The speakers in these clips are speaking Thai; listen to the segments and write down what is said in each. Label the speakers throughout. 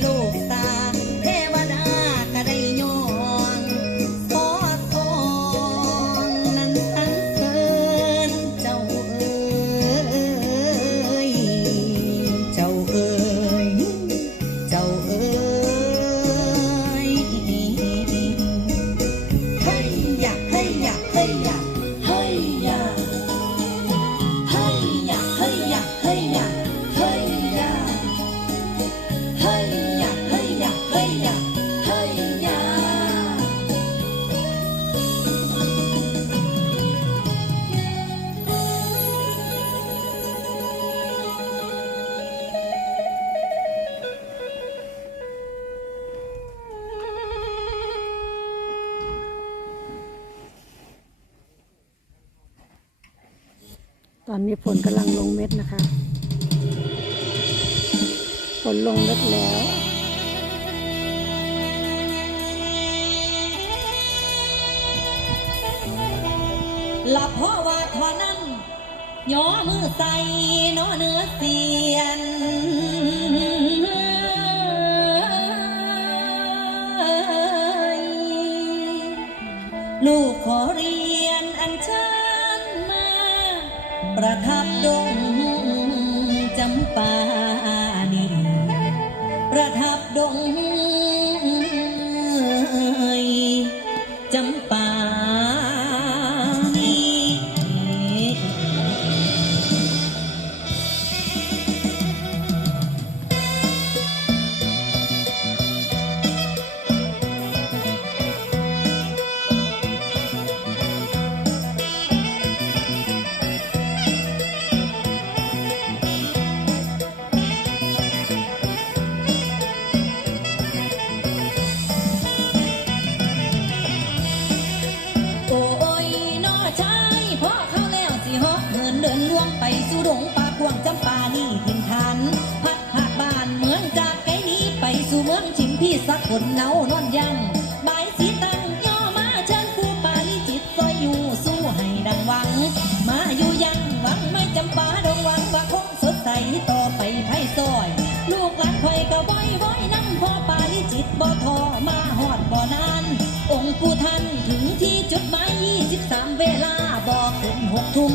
Speaker 1: โลกตา ตอนนี้
Speaker 2: ฝนกำลังลงเม็ดนะคะฝนลงเม็ดแล้ว
Speaker 1: หลับเพราะว่าท่านั้นย่อมือใส่น้อเนื้อเสียนลูกขอรี ประทับดงจำปานีประทับดง ชิมพี่สักคนเนานอนยังบายสีตังย่อมาเชิญผู้ปาลิจิตซอยอยู่สู้ให้ดังหวัง มาอยู่ยังหวังไม่จำปาดงหวังว่าคงสดใสต่อไปไพ่ซอย ลูกหลานคอยก็ว้อยว้อยนั่งพ่อปาลิจิตบ่ทอมาหอดบ่นาน องค์ปู่ท่านถึงที่จุดหมาย23 เวลาบอกขึ้นหกทุ่ม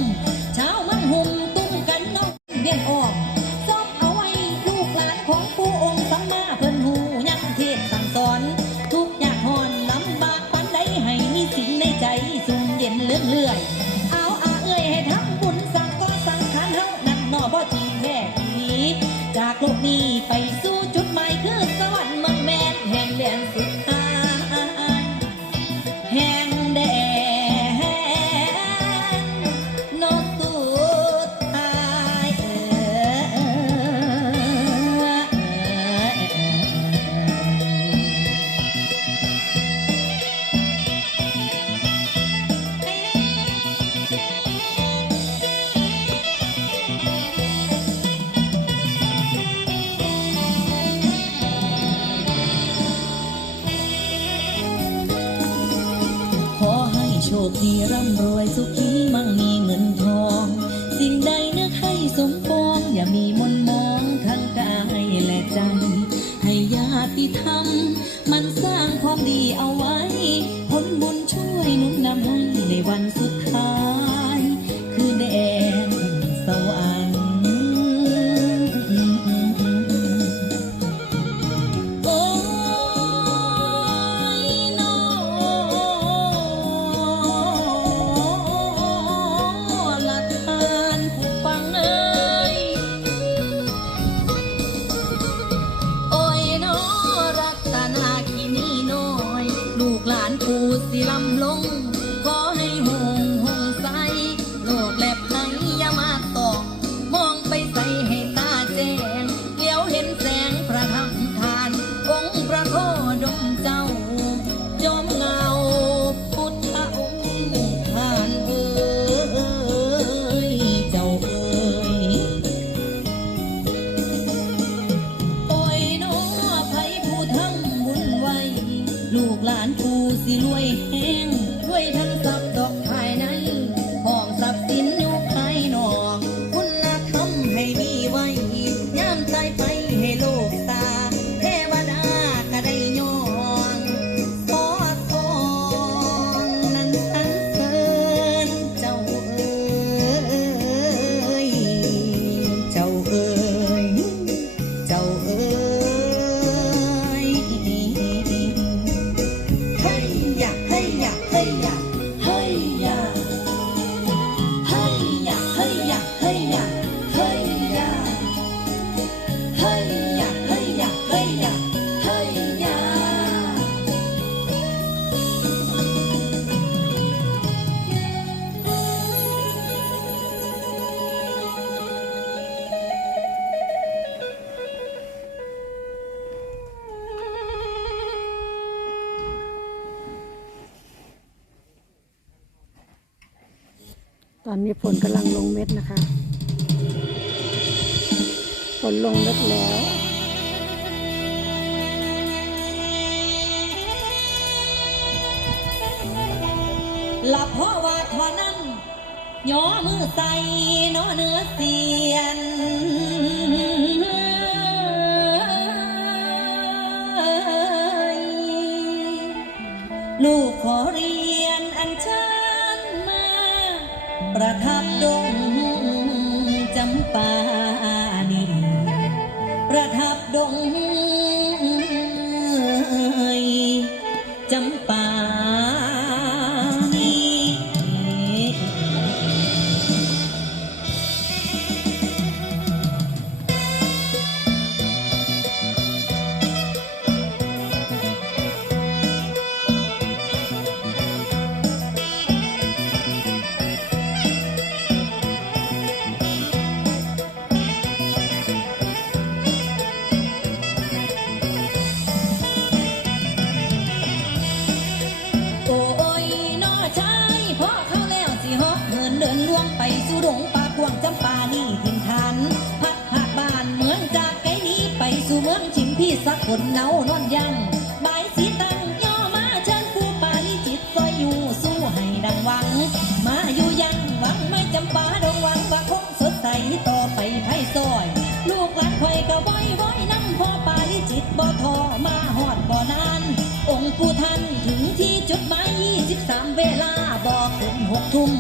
Speaker 1: สิ่งในใจสุ่มเย็นเลื่อนเลื่อยเอาอาเอ้ยให้ทำบุญสั่งก็สั่งขานเฮานั่นนอบ่จริงแค่ดีจากโลกนี้ไป ขให้ร่ำรวยสุขีมั่งมีเงินทอง สิ่งใดนึกให้สมปองอย่ามีมน วยแห้งด้วยทั้งสับ อนนี้
Speaker 2: ฝนกำลังลงเม็ดนะคะฝนลงเม็ดแล้ว
Speaker 1: หลับพ่อว่าดว่านั้นย่อมือใส่น้อเนื้อเสียนลูกขอเรียนอันเชิา ประทับดงจำปานีประทับดงจำปา ไผซอย ลูกหลานไผก็ไว้ไว้นั่งพ่อปาลิจิตบ่ทอมาหอดบ่นาน องค์ปู่ท่านถึงที่จุดหมายยี่สิบสามเวลาบอกถึงกทุ่ม